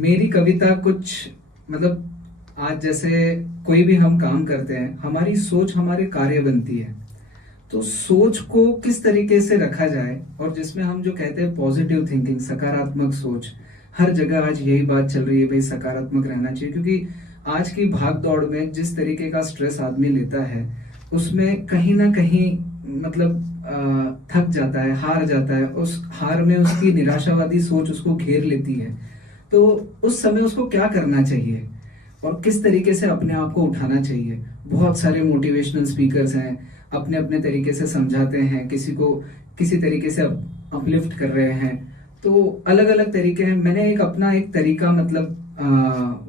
मेरी कविता कुछ मतलब आज जैसे कोई भी हम काम करते हैं, हमारी सोच हमारे कार्य बनती है। तो सोच को किस तरीके से रखा जाए, और जिसमें हम जो कहते हैं पॉजिटिव थिंकिंग, सकारात्मक सोच। हर जगह आज यही बात चल रही है भाई, सकारात्मक रहना चाहिए, क्योंकि आज की भाग दौड़ में जिस तरीके का स्ट्रेस आदमी लेता है, उसमें कहीं ना कहीं मतलब थक जाता है, हार जाता है। उस हार में उसकी निराशावादी सोच उसको घेर लेती है। तो उस समय उसको क्या करना चाहिए और किस तरीके से अपने आप को उठाना चाहिए? बहुत सारे मोटिवेशनल स्पीकर्स हैं, अपने अपने तरीके से समझाते हैं, किसी को किसी तरीके से अपलिफ्ट कर रहे हैं। तो अलग अलग तरीके हैं। मैंने एक अपना एक तरीका मतलब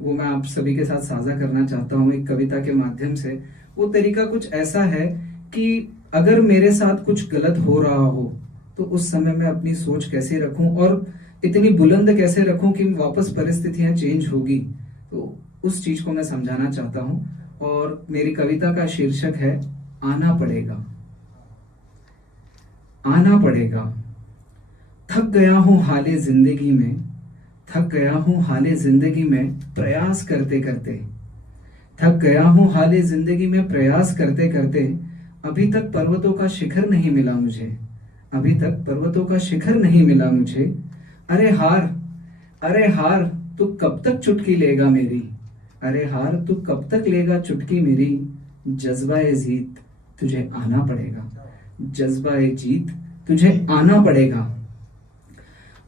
वो मैं आप सभी के साथ साझा करना चाहता हूँ एक कविता के माध्यम से। वो तरीका कुछ ऐसा है कि अगर मेरे साथ कुछ गलत हो रहा हो, तो उस समय मैं अपनी सोच कैसे रखूं और इतनी बुलंद कैसे रखूं कि वापस परिस्थितियां चेंज होगी। तो उस चीज को मैं समझाना चाहता हूं, और मेरी कविता का शीर्षक है आना पड़ेगा। आना पड़ेगा। थक गया हूं हाले जिंदगी में, थक गया हूं हाले जिंदगी में प्रयास करते करते। थक गया हूं हाले जिंदगी में प्रयास करते करते। अभी तक पर्वतों का शिखर नहीं मिला मुझे, अभी तक पर्वतों का शिखर नहीं मिला मुझे। अरे हार, अरे हार, तू कब तक चुटकी लेगा मेरी? अरे हार, तू कब तक लेगा चुटकी मेरी? जज्बा ए जीत, तुझे आना पड़ेगा। जज्बा ए जीत, तुझे आना पड़ेगा।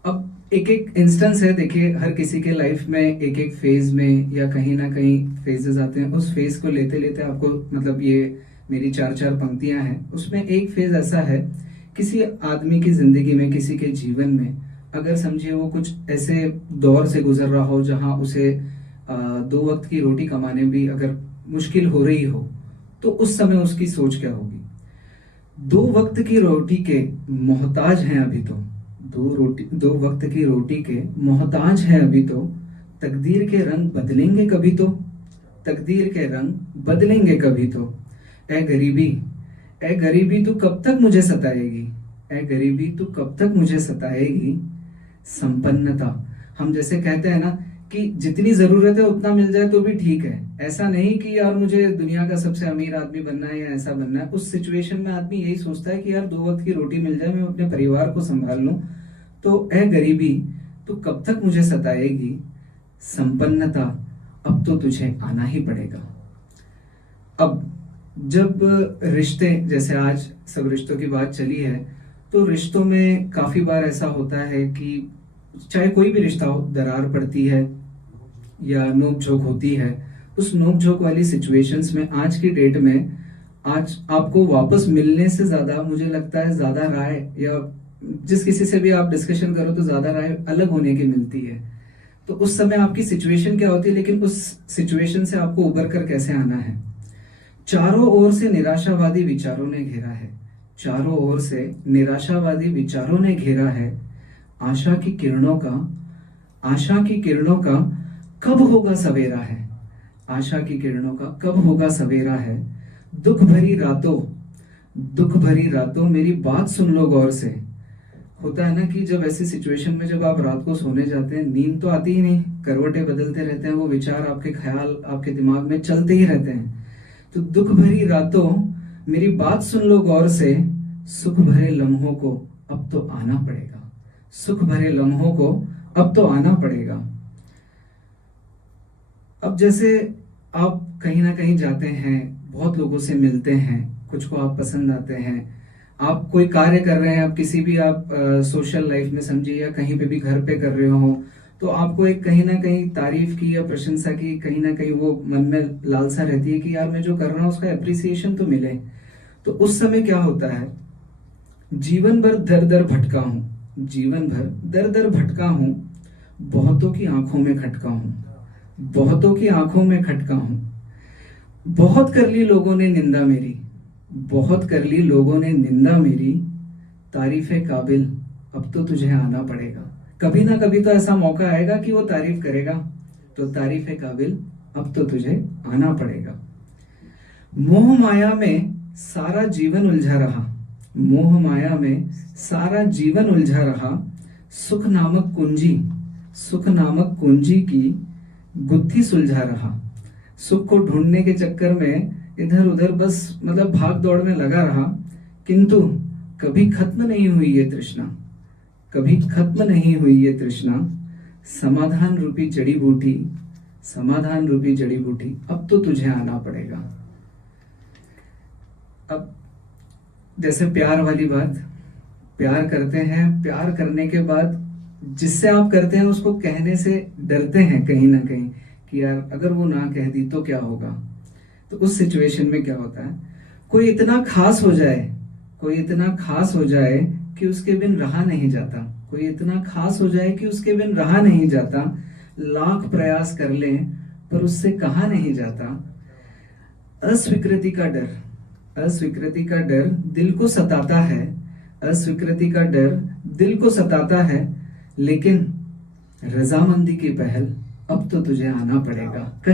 अब एक एक इंस्टेंस है, देखिए हर किसी के लाइफ में एक एक फेज में या कहीं ना कहीं फेजेस आते हैं। उस फेज को लेते लेते आपको मतलब ये मेरी चार चार पंक्तियां हैं, उसमें एक फेज ऐसा है किसी आदमी की जिंदगी में, किसी के जीवन में, अगर समझिए वो कुछ ऐसे दौर से गुजर रहा हो जहां उसे दो वक्त की रोटी कमाने भी अगर मुश्किल हो रही हो, तो उस समय उसकी सोच क्या होगी? दो वक्त की रोटी के मोहताज हैं अभी तो, दो वक्त की रोटी के मोहताज हैं अभी तो। तकदीर के रंग बदलेंगे कभी तो, तकदीर के रंग बदलेंगे कभी तो। ए गरीबी, ए गरीबी तू कब तक मुझे सताएगी? ए गरीबी तू कब तक मुझे सताएगी? संपन्नता, हम जैसे कहते हैं ना कि जितनी जरूरत है उतना मिल जाए तो भी ठीक है। ऐसा नहीं कि यार मुझे दुनिया का सबसे अमीर आदमी बनना है या ऐसा बनना है। उस सिचुएशन में आदमी यही सोचता है कि यार दो वक्त की रोटी मिल जाए, मैं अपने परिवार को संभाल लूं। तो ए गरीबी तू कब तक मुझे सताएगी? संपन्नता, अब तो तुझे आना ही पड़ेगा। अब जब रिश्ते, जैसे आज सब रिश्तों की बात चली है, तो रिश्तों में काफी बार ऐसा होता है कि चाहे कोई भी रिश्ता हो, दरार पड़ती है या नोक झोंक होती है। उस नोक झोंक वाली सिचुएशंस में आज की डेट में आज आपको वापस मिलने से ज्यादा मुझे लगता है ज्यादा राय, या जिस किसी से भी आप डिस्कशन करो तो ज्यादा राय अलग होने की मिलती है। तो उस समय आपकी सिचुएशन क्या होती है, लेकिन उस सिचुएशन से आपको उबर कर कैसे आना है? चारों ओर से निराशावादी विचारों ने घेरा है, चारों ओर से निराशावादी विचारों ने घेरा है। आशा की किरणों का, आशा की किरणों का कब होगा सवेरा है? आशा की किरणों का कब होगा सवेरा है? दुख भरी रातों, दुख भरी रातों मेरी बात सुन लो गौर से। होता है ना कि जब ऐसी सिचुएशन में जब आप रात को सोने जाते हैं, नींद तो आती ही नहीं, करवटें बदलते रहते हैं, वो विचार आपके ख्याल आपके दिमाग में चलते ही रहते हैं। तो दुख भरी रातों मेरी बात सुन लो गौर से। सुख भरे लम्हों को अब तो आना पड़ेगा, सुख भरे लम्हों को अब तो आना पड़ेगा। अब जैसे आप कहीं ना कहीं जाते हैं, बहुत लोगों से मिलते हैं, कुछ को आप पसंद आते हैं, आप कोई कार्य कर रहे हैं, आप किसी भी आप सोशल लाइफ में समझिए या कहीं पे भी घर पे कर रहे हो, तो आपको एक कहीं ना कहीं तारीफ की या प्रशंसा की कहीं ना कहीं वो मन में लालसा रहती है कि यार मैं जो कर रहा हूँ उसका एप्रिसिएशन तो मिले। तो उस समय क्या होता है, जीवन भर दर दर भटका हूं, जीवन भर दर दर भटका हूं, बहुतों की आंखों में खटका हूं, बहुतों की आंखों में खटका हूं। बहुत कर ली लोगों ने निंदा मेरी, बहुत कर ली लोगों ने निंदा मेरी। तारीफे काबिल अब तो तुझे आना पड़ेगा। कभी ना कभी तो ऐसा मौका आएगा कि वो तारीफ करेगा। तो तारीफे काबिल अब तो तुझे आना पड़ेगा। मोह माया में सारा जीवन उलझा रहा, मोह माया में सारा जीवन उलझा रहा। सुख नामक कुंजी, सुख नामक कुंजी की गुत्थी सुलझा रहा। सुख को ढूंढने के चक्कर में इधर उधर बस मतलब भाग दौड़ में लगा रहा, किंतु कभी खत्म नहीं हुई ये तृष्णा, कभी खत्म नहीं हुई ये तृष्णा। समाधान रूपी जड़ी बूटी, समाधान रूपी जड़ी बूटी, अब तो तुझे आना पड़ेगा। अब जैसे प्यार वाली बात, प्यार करते हैं, प्यार करने के बाद जिससे आप करते हैं उसको कहने से डरते हैं कहीं ना कहीं कि यार अगर वो ना कह दी तो क्या होगा। तो उस सिचुएशन में क्या होता है, कोई इतना खास हो जाए, कोई इतना खास हो जाए कि उसके बिन रहा नहीं जाता, कोई इतना खास हो जाए कि उसके बिन रहा नहीं जाता। लाख प्रयास कर लें पर उससे कहा नहीं जाता। अस्वीकृति का डर, अस्वीकृति का डर दिल को सताता है, अस्वीकृति का डर दिल को सताता है। लेकिन रजामंदी की पहल, अब तो तुझे आना पड़ेगा।